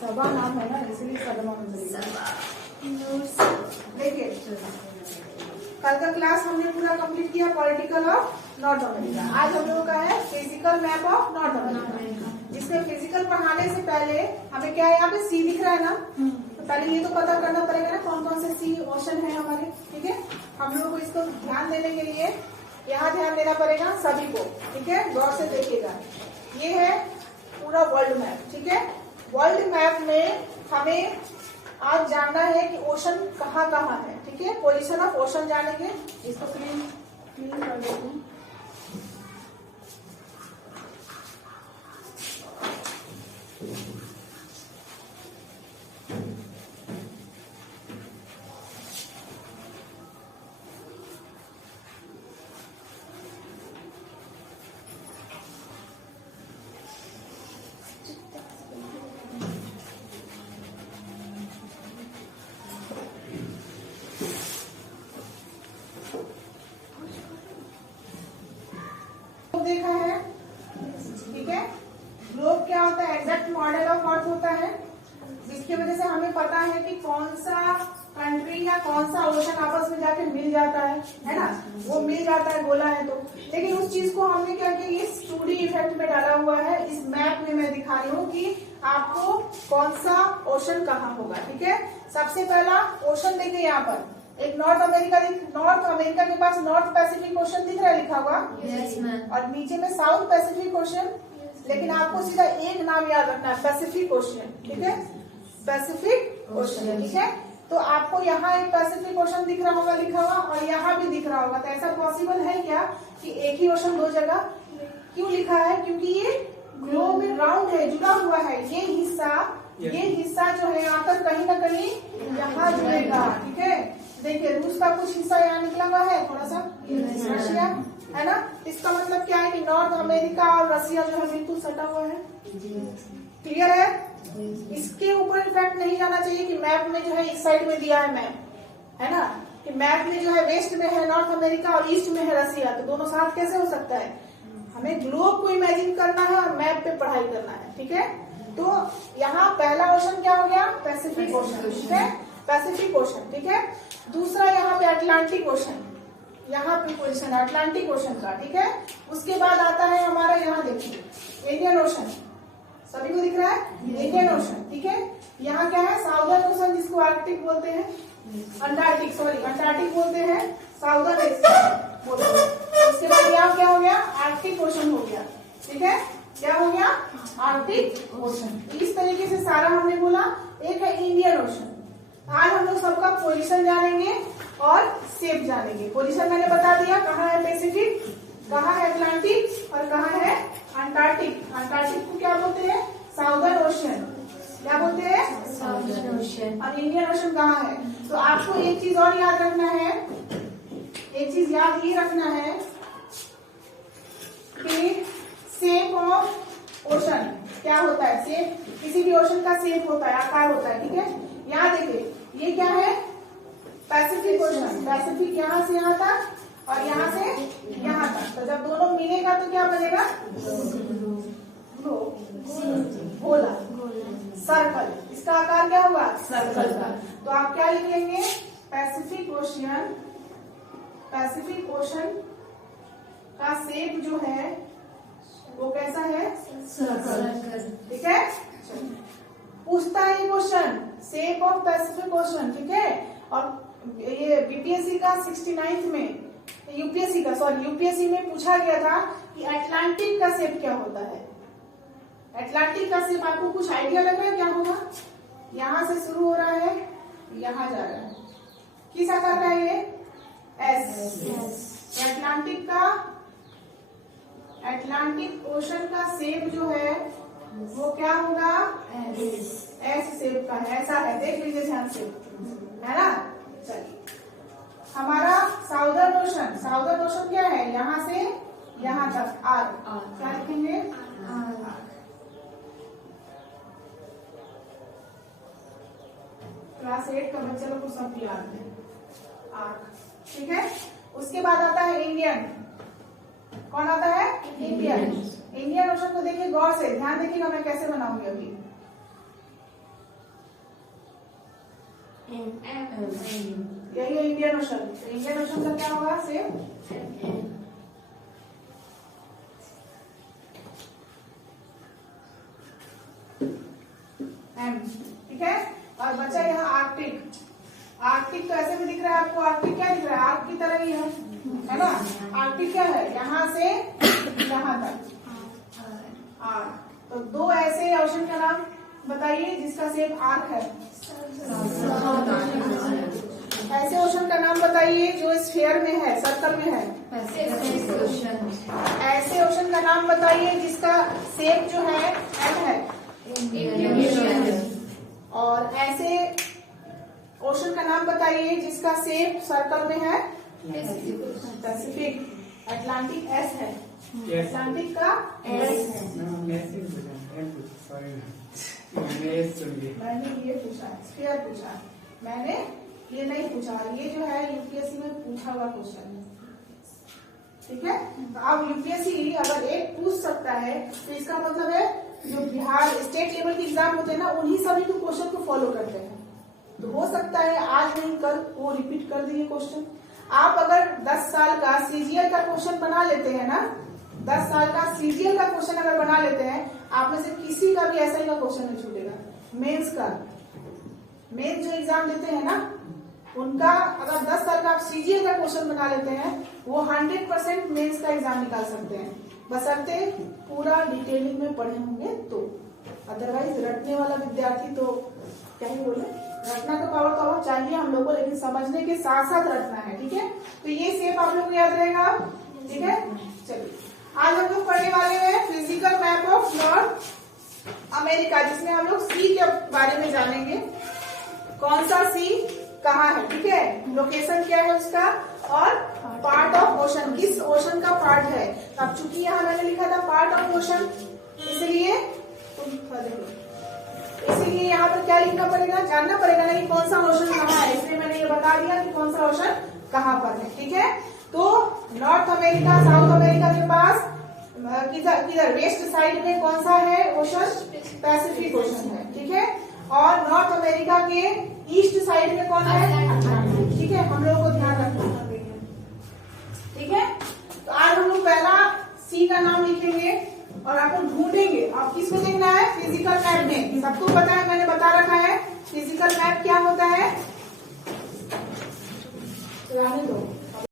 सबा नाम है ना, इसलिए सदमा देखिए कल का क्लास हमने पूरा कंप्लीट किया पॉलिटिकल ऑफ नॉर्थ अमेरिका। आज हम लोगों का है physical map of north America. इसमें फिजिकल पढ़ाने से पहले हमें क्या है, यहाँ पे सी दिख रहा है ना, तो पहले ये तो पता करना पड़ेगा ना कौन कौन से सी ओशन है हमारे। ठीक है, हम लोगों को इसको ध्यान देने के लिए यहाँ ध्यान देना पड़ेगा सभी को। ठीक है, गौर से देखिएगा, ये है पूरा वर्ल्ड मैप। ठीक है, वर्ल्ड मैप में हमें आज जानना है कि ओशन कहाँ कहाँ है। ठीक है, पोजीशन ऑफ ओशन जानेंगे। इसको क्लीन कर देते हैं। देखा है, ठीक है, ग्लोब क्या होता है, एग्जैक्ट मॉडल ऑफ अर्थ होता है, जिसकी वजह से हमें पता है कि कौन सा कंट्री या कौन सा ओशन आपस में जाके मिल जाता है ना, वो मिल जाता है गोला है तो। लेकिन उस चीज को हमने क्या किया, इस 2D इफेक्ट में डाला हुआ है। इस मैप में मैं दिखा रही हूँ कि आपको कौन सा ओशन कहाँ होगा। ठीक है, सबसे पहला ओशन देखिए, यहाँ पर एक नॉर्थ अमेरिका के पास नॉर्थ पैसिफिक ओशन दिख रहा है लिखा हुआ, yes, और नीचे में साउथ पैसिफिक ओशन। लेकिन आपको सीधा एक नाम याद रखना है, पैसिफिक ओशन। ठीक है, पैसिफिक ओशन। ठीक है, तो आपको यहाँ एक पैसिफिक ओशन दिख रहा होगा लिखा हुआ, और यहाँ भी दिख रहा होगा। तो ऐसा पॉसिबल है क्या कि एक ही ओशन दो जगह क्यों लिखा है? क्योंकि ये ग्लोब में राउंड है, जुड़ा हुआ है। ये हिस्सा जो है आकर कहीं ना कहीं यहाँ जुड़ेगा। ठीक है, देखिए रूस का कुछ हिस्सा यहाँ निकला हुआ है, थोड़ा सा रशिया है ना। इसका मतलब क्या है कि नॉर्थ अमेरिका और रशिया जो है बिल्कुल सटा हुआ है। क्लियर है? इसके ऊपर इफेक्ट नहीं जाना चाहिए कि मैप में जो है इस साइड में दिया है मैप, है ना, कि मैप में जो है वेस्ट में है नॉर्थ अमेरिका और ईस्ट में है रशिया, तो दोनों साथ कैसे हो सकता है? हमें ग्लोब को इमेजिन करना है और मैप पे पढ़ाई करना है। ठीक है, तो यहाँ पहला ओशन क्या हो गया, पैसिफिक ओशन। ठीक है, पैसिफिक ओशन। ठीक है, दूसरा यहाँ पे अटलांटिक ओशन, यहाँ पे पोजीशन अटलांटिक ओशन का। ठीक है, उसके बाद आता है हमारा यहाँ देखिए इंडियन ओशन, सभी को दिख रहा है इंडियन ओशन। ठीक है, यहाँ क्या है, साउदर्न ओशन जिसको आर्कटिक बोलते हैं, अंटार्कटिक बोलते हैं, साउदर्न बोलते हैं। उसके बाद यहाँ क्या हो गया, आर्कटिक ओशन हो गया। ठीक है, क्या हो गया, आर्कटिक ओशन। इस तरीके से सारा हमने बोला। एक है इंडियन ओशन। आज हम लोग सबका पोजीशन जानेंगे और शेप जानेंगे। पोजीशन मैंने बता दिया, कहाँ है पैसिफिक, कहाँ है अटलांटिक और कहाँ है अंटार्कटिक। अंटार्कटिक को क्या बोलते हैं, साउदर्न ओशन। क्या बोलते हैं, साउदर्न ओशन। और इंडियन ओशन कहाँ है? तो आपको एक चीज और याद रखना है, एक चीज याद ये रखना है कि शेप ऑफ ओशन क्या होता है। शेप, किसी भी ओशन का शेप होता है, आकार होता है। ठीक है, यहाँ देखिए ये क्या है, पैसिफिक ओशन। पैसिफिक यहाँ से यहाँ तक और यहाँ से यहाँ तक, तो जब दोनों मिलेगा तो क्या बनेगा, गोला, सर्कल। इसका आकार क्या होगा, सर्कल का। तो आप क्या लिख लेंगे, पैसिफिक ओशन। पैसिफिक ओशन का शेप जो है वो कैसा है, सर्कल। ठीक है, पूछता है question, shape of Pacific ocean. ठीक है, और ये बीपीएससी का 69th में, यूपीएससी में पूछा गया था कि अटलांटिक का शेप क्या होता है। अटलांटिक का शेप आपको कुछ आइडिया लग रहा है क्या होगा? यहाँ से शुरू हो रहा है, यहाँ जा रहा है, किस आकार का है ये, एस। अटलांटिक ओशन का शेप जो है वो क्या होगा, एस शेप का है। ऐसा है, देख लीजिए ध्यान से, है ना। चलिए, हमारा साउदर्न ओशन क्या है, यहाँ से यहाँ तक आर। क्या लिखेंगे, क्लास 8 का बच्चे लोग को सब याद है, आर। ठीक है, उसके बाद आता है इंडियन। कौन आता है, इंडियन। इंडियन ओशन को देखिए गौर से, ध्यान देखिएगा मैं कैसे बनाऊंगी अभी। यही है इंडियन ओशन। इंडियन ओशन का क्या होगा? Same M. ठीक है। और बचा यहाँ आर्कटिक। आर्कटिक तो ऐसे भी दिख रहा है आपको। आर्कटिक क्या दिख रहा है? आर्क की तरह ही है ना। आर्कटिक क्या है? यहाँ से यहाँ तक आर्क। तो दो ऐसे ओशन का नाम बताइए जिसका सेम आर्क है। ऐसे ओशन का नाम बताइए जो स्फीयर में है, सर्कल में है। ऐसे ओशन का नाम बताइए जिसका शेप जो है एम है। और ऐसे ओशन का नाम बताइए जिसका शेप सर्कल में है। पैसिफिक। अटलांटिक एस है। अटलांटिक का एस है। मैंने ये पूछा, स्फीयर पूछा, मैंने ये नहीं पूछा। ये जो है यूपीएससी में पूछा हुआ क्वेश्चन है। ठीक है। तो अब यूपीएससी अगर एक पूछ सकता है तो इसका मतलब है जो बिहार स्टेट लेवल के एग्जाम होते हैं ना, उन्हीं सभी को क्वेश्चन को फॉलो करते हैं। तो हो सकता है आज नहीं कल वो रिपीट कर दिए क्वेश्चन। आप अगर 10 साल का सीजीएल का क्वेश्चन बना लेते हैं ना, 10 साल का सीजीएल का क्वेश्चन अगर बना लेते हैं, आप में से किसी का भी एसआई का क्वेश्चन नहीं छूटेगा। मेंस का, मेंस जो एग्जाम देते हैं ना, उनका अगर 10 साल का आप सीजीएल का क्वेश्चन बना लेते हैं, वो 100% मेंस का एग्जाम निकाल सकते हैं, बशर्ते पूरा डिटेलिंग में पढ़े होंगे तो। अदरवाइज रटने वाला विद्यार्थी तो क्या ही बोले, रटना का पावर तो चाहिए हम लोग को, लेकिन समझने के साथ साथ रटना है। ठीक है। तो ये सेप आप लोग को याद रहेगा। ठीक है। चलिए आज हम लोग पढ़ने वाले हैं physical map of north America, जिसमें हम लोग सी के बारे में जानेंगे। कौन सा सी कहाँ है, ठीक है, लोकेशन क्या है उसका, और पार्ट ऑफ ओशन, किस ओशन का पार्ट है। अब चूंकि यहाँ मैंने लिखा था पार्ट ऑफ ओशन, इसलिए यहाँ पर क्या लिखना पड़ेगा, जानना पड़ेगा ना कि कौन सा ओशन कहाँ है। इसलिए मैंने ये बता दिया कि कौन सा ओशन कहाँ पर है। ठीक है। तो नॉर्थ अमेरिका साउथ अमेरिका के पास किधर वेस्ट साइड में कौन सा है ओशन, पैसिफिक ओशन है। ठीक है। और नॉर्थ अमेरिका के ईस्ट साइड में कौन है, ठीक है, हम लोगों को ध्यान रखना। ठीक है। तो आज हम लोग पहला सी का नाम लिखेंगे और आपको ढूंढेंगे। अब किसको देखना है, फिजिकल मैप में। सबको पता है, मैंने बता रखा है फिजिकल मैप क्या होता है। रहने दो।